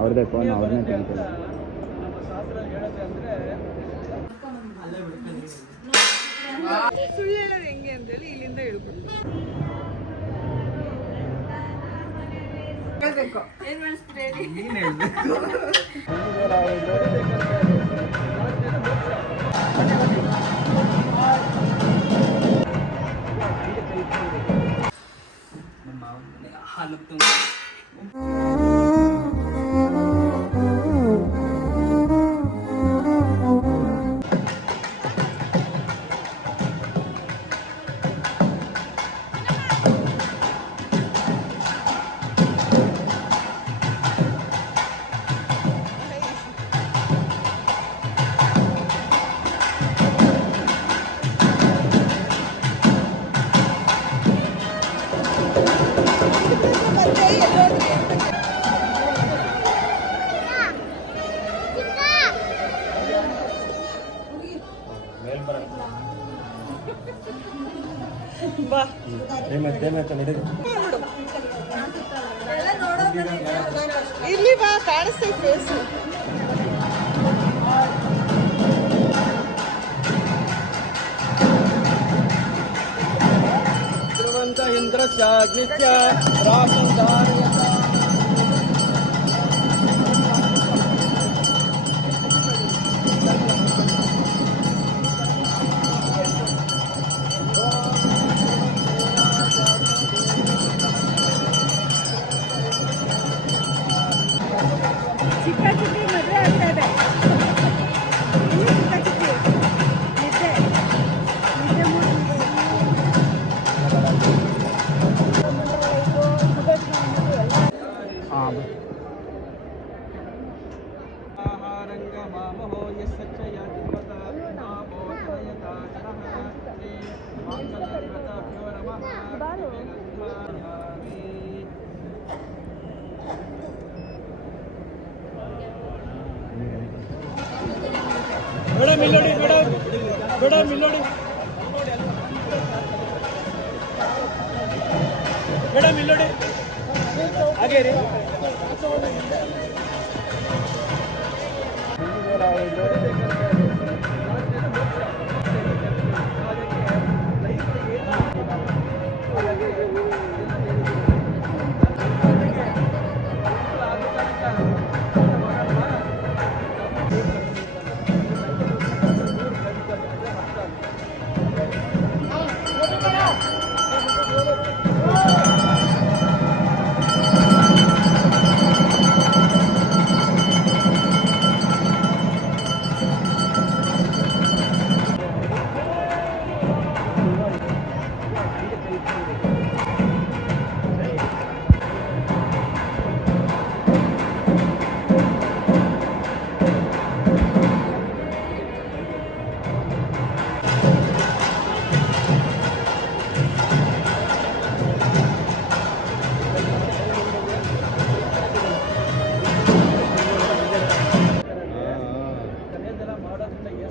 ಅವ್ರದೇ ಫೋನ್ ಅವ್ರನ್ನೇ ಕಾಣ್ತಾರೆ. ಸುಳ್ಳು ಹೇಳೋದು ಹೆಂಗೆ ಅಂತೇಳಿ ಇಲ್ಲಿಂದ ಹೇಳ್ಬಿಟ್ಟು ಹೇಳ್ಬೇಕು. ಏನ್ ಮಾಡಿಸ್ತೀರಿ? ನೀನ್ ಹೇಳ್ಬೇಕು. ಹಾಲು ಇಲ್ಲಿ ಬಾ, ಕಾಣಿಸ್ತೈತೆ ಫೇಸು. ಇಂದ್ರ ಚಾಗ್ನಿತ್ಯ ರಾಮಂದಾರ್ಯ ಚಿಕ್ಕ ಚಿಕ್ಕಿ ಮದುವೆ ಆಗ್ತಾ ಇದೆ. ಚಿಕ್ಕ ಚಿಕ್ಕಿ ಮೇಡಮ್ ಇಲ್ಲೋಡಿ, ಮೇಡಮ್ ಇಲ್ಲೋಡಿ, ಮೇಡಮ್ ಇಲ್ಲೋಡಿ, ಹಾಗೇ ರೀ.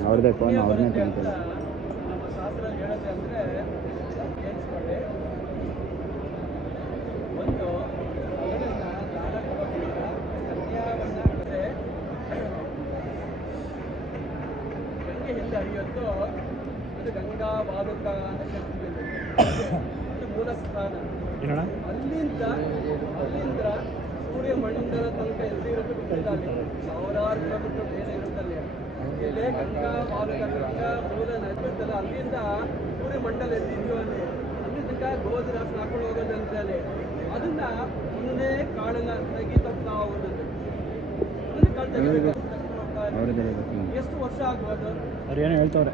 ಅವ್ರದೇ ಫೋನ್ ಅವ್ರನ್ನೇ ಕಾಣ್ತಾರೆ. ನಮ್ಮ ಶಾಸ್ತ್ರ ಹೇಳೋದು ಅಂದರೆ ಕೇಳಿಸ್ಕೊಳ್ಳಿ. ಒಂದು ದಾನ ಕೊಡೋದ್ರಿಂದ ಕನ್ಯಾವನ್ನ ಕತೆ ಗಂಗೆ ಹಿಂದೆ ಹರಿಯುತ್ತೋ ಅದು ಗಂಗಾ ವಾದುಕ ಅಂತ ಹೇಳ್ತೀವಿ. ಅದು ಮೂಲ ಸ್ಥಾನ. ಅಲ್ಲಿಂದ ಸೂರ್ಯಮಂಡಲ ತನಕ ಎಲ್ಲಿರುತ್ತೆ ಗೊತ್ತಿಲ್ಲ. ಸಾವಿರಾರು ಕಿಲೋಮೀಟರ್ ಮೇಲೆ ಇರುತ್ತಲ್ಲಿ. ಇಲ್ಲೇ ಗಂಗಾ ವಾದುಕ ಮೂಲ ನದಿರುತ್ತಲ್ಲ, ಅಲ್ಲಿಂದ ಸೂರ್ಯಮಂಡಲ ಎಲ್ಲಿದೆಯೋ ಅಲ್ಲಿ ತನಕ ಗೋಧಿ ರಾಶಿ ಹಾಕೊಂಡು ಹೋಗೋದಂತಲ್ಲಿ ಅದನ್ನ ಒಂದನೇ ಕಾಳನ್ನ ತೆಗಿ ತಪ್ಪಾ ಹೋಗೋದಂತೆ. ಒಂದನೇ ಕಾಳು ತೆಗಿಬೇಕು. ಎಷ್ಟು ವರ್ಷ ಆಗ್ಬೋದು? ಅವ್ರು ಏನೋ ಹೇಳ್ತವ್ರೆ,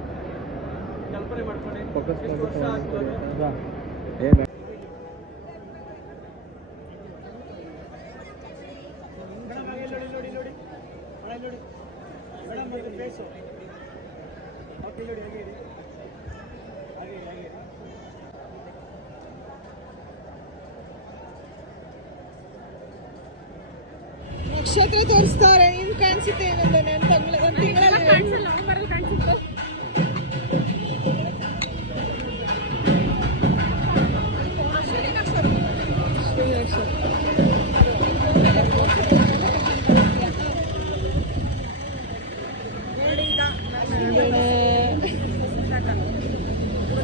ಕಲ್ಪನೆ ಮಾಡ್ಕೊಳ್ಳಿ. ಎಷ್ಟು ವರ್ಷ ಆಗ್ಬೋದು? ನಕ್ಷತ್ರ ತೋರಿಸ್ತಾರೆ. ನಿಮ್ಗೆ ಕಾಣಿಸುತ್ತೆ ಏನಂದ್ರೆ ಒಂದು ತಿಂಗಳಲ್ಲಿ ಕಾಣಿಸಲ್ಲ. ಕಾಣಿಸುತ್ತೆ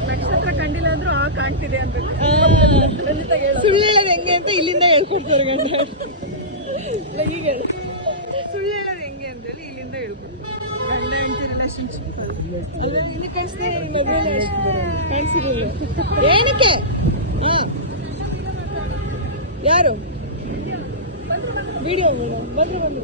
ನಕ್ಷತ್ರ ಕಂಡಿಲ್ಲ ಅಂದ್ರೂ ಕಾಣ್ತಿದೆ ಅನ್ಬೇಕು. ಸುಳ್ಳು ಹೇಳೋದು ಹೆಂಗೆ ಅಂತ ಇಲ್ಲಿಂದ ಹೇಳ್ಕೊಡ್ತಾರೆ ಗಂಡ. ಈಗ ಹೇಳು. ಸುಳ್ಳು ಹೇಳೋದು ಹೆಂಗೆ ಅಂತೇಳಿ ಇಲ್ಲಿಂದ ಹೇಳ್ಕೊಡ್ತಾರೆ. ಗಂಡ ಹೆಂಡತಿ ರಿಲೇಶನ್ಶಿಪ್ ಇಲ್ಲಿ ಕಾಣಿಸ್ತಾ ಕಾಣಿಸಿರಲಿಲ್ಲ ಏನಕ್ಕೆ. ಯಾರು ವಿಡಿಯೋ ಮೇಡಮ್ ಬಂದ್ರು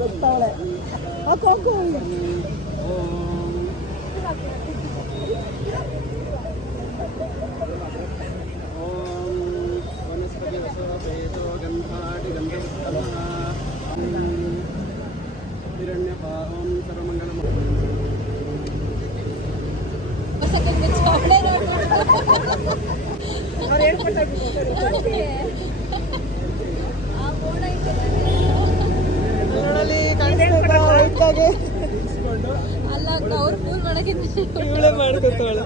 ಗೊತ್ತಾವಳೆ ಹಾಕು ಅವ್ರು ಅಲ್ಲ ಅವ್ರು ಫೂಲ್ ಮಾಡಕ್ಕಿಂತ ಇವಳೆ ಮಾಡ್ಕೊತಾಳೆ.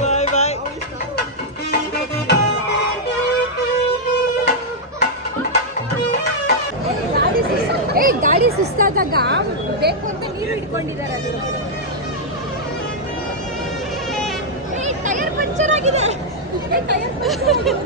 ಬಾಯ್ ಬಾಯ್. ಗಾಡಿ ಸುಸ್ತಾದಾಗ ಬೇಕು ಅಂತ ನೀರು ಇಟ್ಕೊಂಡಿದ್ದಾರೆ. ಅದು ಟೈರ್ ಪಂಚರ್ ಆಗಿದೆ. ಟೈರ್ ಪಂಚರ್ ಆಗಿದೆ.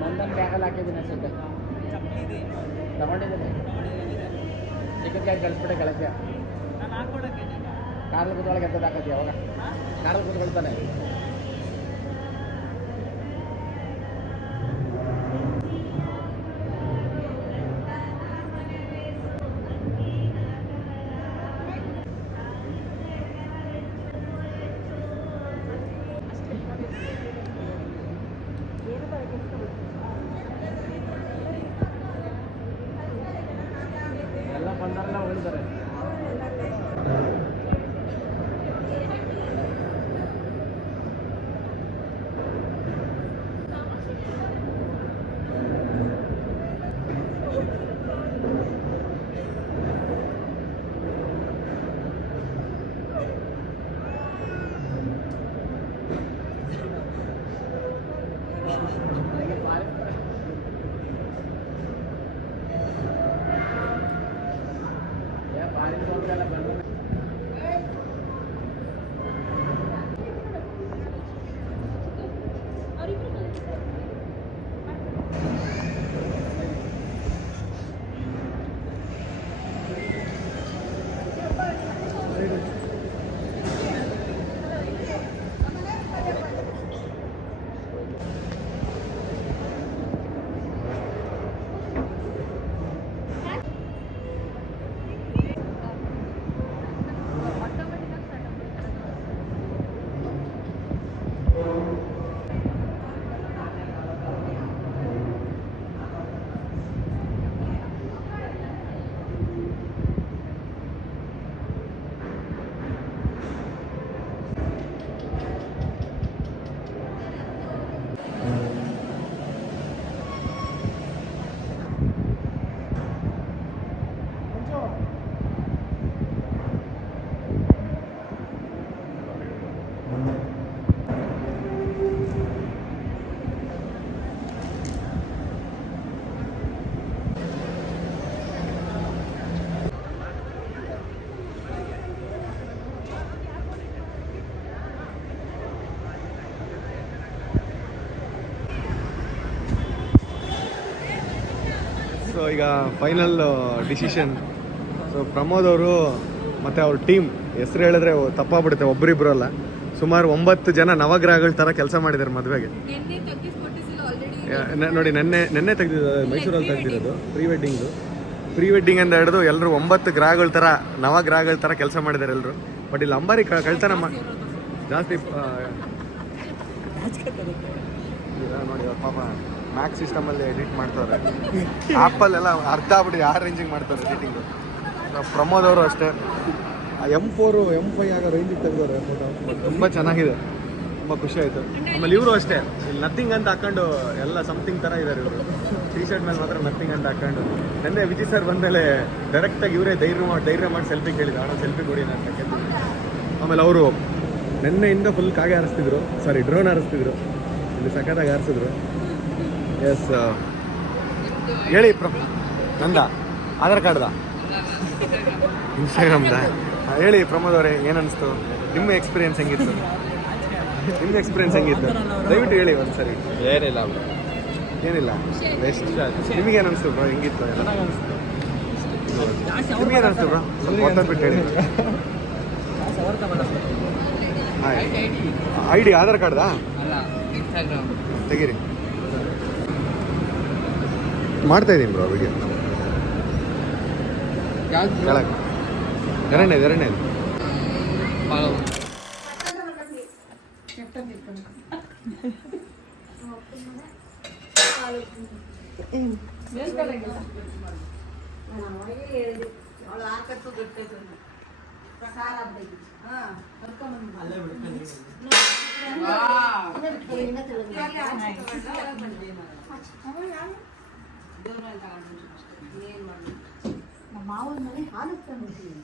ನಂದನ್ ಬ್ಯಾಗಲ್ಲಿ ಹಾಕಿದ್ದೀನಿ ಅನ್ಸುತ್ತೆ. ತಗೊಂಡಿದ್ದೀನಿ. ಚಿಕ್ಕದಾಗಿ ಕಳಿಸ್ಬಿಟ್ಟೆ ಕೆಳಕ್ಕೆ. ಕಾರಲ್ಲಿ ಕೂತ್ಕೊಳಕ್ಕೆ ಎತ್ತದ ಹಾಕತ್ತಿ ಅವಾಗ. ಕಾರಲ್ಲಿ ಕೂತ್ಕೊಳ್ತಾನೆ. ಎಲ್ಲ ಬಂದಾರೆಲ್ಲ ಹೋಗಿದ್ದಾರೆ. ಸೊ ಈಗ ಫೈನಲ್ ಡಿಸಿಷನ್. ಸೊ ಪ್ರಮೋದ್ ಅವರು ಮತ್ತು ಅವ್ರ ಟೀಮ್ ಹೆಸರು ಹೇಳಿದ್ರೆ ತಪ್ಪಾಗ್ಬಿಡುತ್ತೆ, ಒಬ್ಬರಿಬ್ಬರು ಅಲ್ಲ, ಸುಮಾರು 9 ಜನ ನವಗ್ರಹಗಳ ಥರ ಕೆಲಸ ಮಾಡಿದ್ದಾರೆ ಮದುವೆಗೆ. ನೋಡಿ ನೆನ್ನೆ ತೆಗೆದಿದ್ದು, ಮೈಸೂರಲ್ಲಿ ತೆಗೆದಿರೋದು ಪ್ರೀ ವೆಡ್ಡಿಂಗ್ ಅಂತ ಹಿಡಿದು ಎಲ್ಲರೂ 9 ಗ್ರಹಗಳ ಥರ, ನವಗ್ರಹಗಳ ಥರ ಕೆಲಸ ಮಾಡಿದ್ದಾರೆ ಎಲ್ಲರೂ. ಬಟ್ ಇಲ್ಲಿ ಅಂಬಾರಿ ಕಳ್ತನ ಜಾಸ್ತಿ. ನೋಡಿ ಪಾಪ ಮ್ಯಾಕ್ ಸಿಸ್ಟಮಲ್ಲಿ ಎಡಿಟ್ ಮಾಡ್ತಾರೆ, ಆ್ಯಪಲ್ಲೆಲ್ಲ ಅರ್ಧ ಆಗ್ಬಿಟ್ಟು ಯಾವ ರೇಂಜಿಗೆ ಮಾಡ್ತಾರೆ ಎಡಿಟಿಂಗು. ಪ್ರಮೋದ್ ಅವರು ಅಷ್ಟೇ M4 M5 ಆಗೋ ರೇಂಜಿಗೆ ತೆಗೆದವ್ರೆ ಫೋಟೋ, ತುಂಬ ಚೆನ್ನಾಗಿದೆ, ತುಂಬ ಖುಷಿ ಆಯಿತು. ಆಮೇಲೆ ಇವರು ಅಷ್ಟೇ ಇಲ್ಲಿ ನಥಿಂಗ್ ಅಂತ ಹಾಕೊಂಡು ಎಲ್ಲ ಸಮಥಿಂಗ್ ಥರ ಇದ್ದಾರೆ ಇವರು. ಟಿ ಶರ್ಟ್ ಮೇಲೆ ಮಾತ್ರ ನಥಿಂಗ್ ಅಂತ ಹಾಕೊಂಡು. ನೆನ್ನೆ ವಿಜಯ್ ಸರ್ ಬಂದಮೇಲೆ ಡೈರೆಕ್ಟಾಗಿ ಇವರೇ ಧೈರ್ಯ ಮಾಡಿ ಸೆಲ್ಫಿ ಕೇಳಿದ್ರು, ಅವನು ಸೆಲ್ಫಿ ಕೊಡಿ ನಾನು ಕೇಳ್ತೀನಿ. ಆಮೇಲೆ ಅವರು ನೆನ್ನೆಯಿಂದ ಫುಲ್ ಕಾಗೆ ಹಾರಿಸ್ತಿದ್ರು, ಡ್ರೋನ್ ಹಾರಿಸ್ತಿದ್ರು, ಇಲ್ಲಿ ಸಖತ್ತಾಗಿ ಹಾರಿಸಿದ್ರು. ಎಸ್ ಹೇಳಿ ನಂದ ಆಧಾರ್ ಕಾರ್ಡ್ದ ಇನ್ಸ್ಟಾಗ್ರಾಮ್ದ ಹೇಳಿ ಪ್ರಮೋದ್ ಅವರೇ, ಏನನ್ನಿಸ್ತು ನಿಮ್ಮ ಎಕ್ಸ್ಪೀರಿಯನ್ಸ್ ಹೆಂಗಿತ್ತು? ದಯವಿಟ್ಟು ಹೇಳಿ ಒಂದ್ಸರಿ. ಏನಿಲ್ಲ ಬೆಸ್ಟ್. ನಿಮಗೇನು ಅನಿಸ್ತು ಬ್ರೋ, ಹೆಂಗಿತ್ತು ಎಲ್ಲ? ನಿಮಗೇನು ಅನಿಸ್ತು ಬ್ರೋ, ಸ್ವಲ್ಪ ಬಿಟ್ಟು ಹೇಳಿ. ID ಆಧಾರ್ ಕಾರ್ಡ್ದಾ ತೆಗೀರಿ. ಮಾಡ್ತಾ ಇದ್ದೀನಿ ಬ್ರೋ ವಿಡಿಯೋ. ಎರಡನೇದು ಮಾವನ ಮನೆ ಹಾಲು ತಂದಿದ್ದೀನಿ.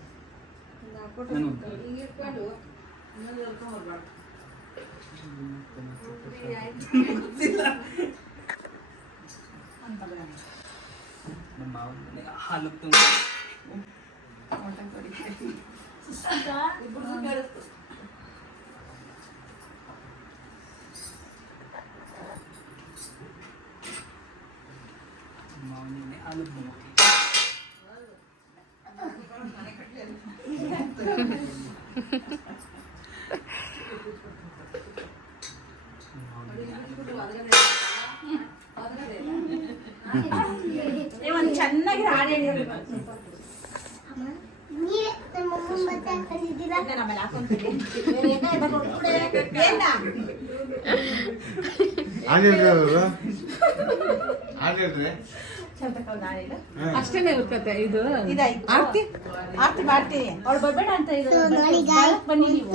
ಚೆನ್ನಾಗಿ ಹಾಡು ಹೇಳಿ ಅಷ್ಟೇನೆ ಇರ್ಕತ್ತೆ. ಇದು ಆರ್ತಿ ಮಾಡ್ತೀನಿ, ಅವಳು ಬರ್ಬೇಡ ಅಂತ ಬನ್ನಿ ನೀವು.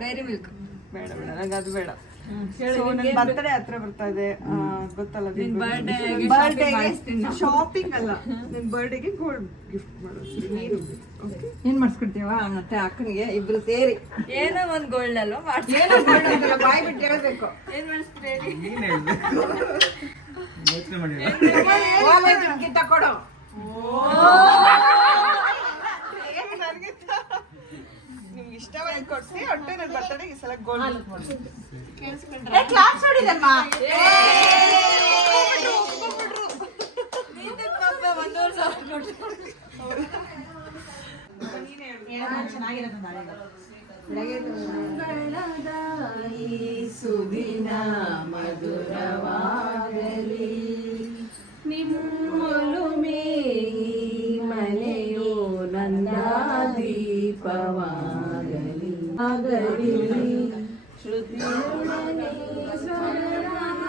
ಡೈರಿ ಮಿಲ್ಕ್ ಬೇಡ ನಂಗೆ ಅದು ಬೇಡ. ನನ್ನ ಬರ್ತಡೇ ಹತ್ರ ಬರ್ತಾ ಇದೆ, ಗೊತ್ತಲ್ಲ, ಶಾಪಿಂಗ್ ಅಲ್ಲ, ನಿನ್ ಬರ್ಡೇಗೆ ಗೋಲ್ಡ್ ಗಿಫ್ಟ್ ಮಾಡೋದು. ಏನ್ ಮಾಡಿಸ್ಕೊಡ್ತೀವ ಮತ್ತೆ ಅಕ್ಕನಿಗೆ ಇಬ್ರು ಸೇರಿ? ಏನೋ ಒಂದ್ ಗೋಲ್ಡ್ ಅಲ್ವಾ ಬಾಯ್ ಬಿಟ್ಟು ಹೇಳ್ಬೇಕು. ಏನ್ ಮಾಡಿಸ್ತೀರಿ? ತಕೊಡೋ ನಿಮ್ಗೆ ಇಷ್ಟವಾಗಿ ಕೊಡ್ಸಿ ಒಟ್ಟು ನನ್ನ ಬರ್ತಡೇ ಈ ಸಲ ಗೋಲ್ಡ್ ಕ್ಲಾಸ್ ನೋಡಿದಮ್ಮ. ಸುದಿನ ಮಧುರವಾಗಲಿ ನಿಮ್ಮೊಲುಮೆ ಮನೆಯೋ ನನ್ನ ದೀಪವಾಗಲಿ ಆಗಲಿ ಶ್ರುತಿಯೊಡನೆ ಸ್ವರವಾಗಲಿ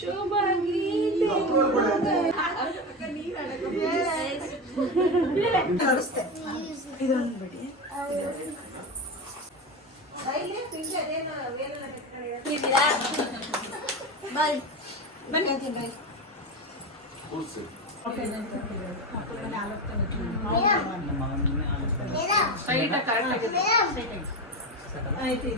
ಶುಭ ಗೀತೆ ಇದೊಂದು ಬಿಡಿ. ಆಯ್ತಾ?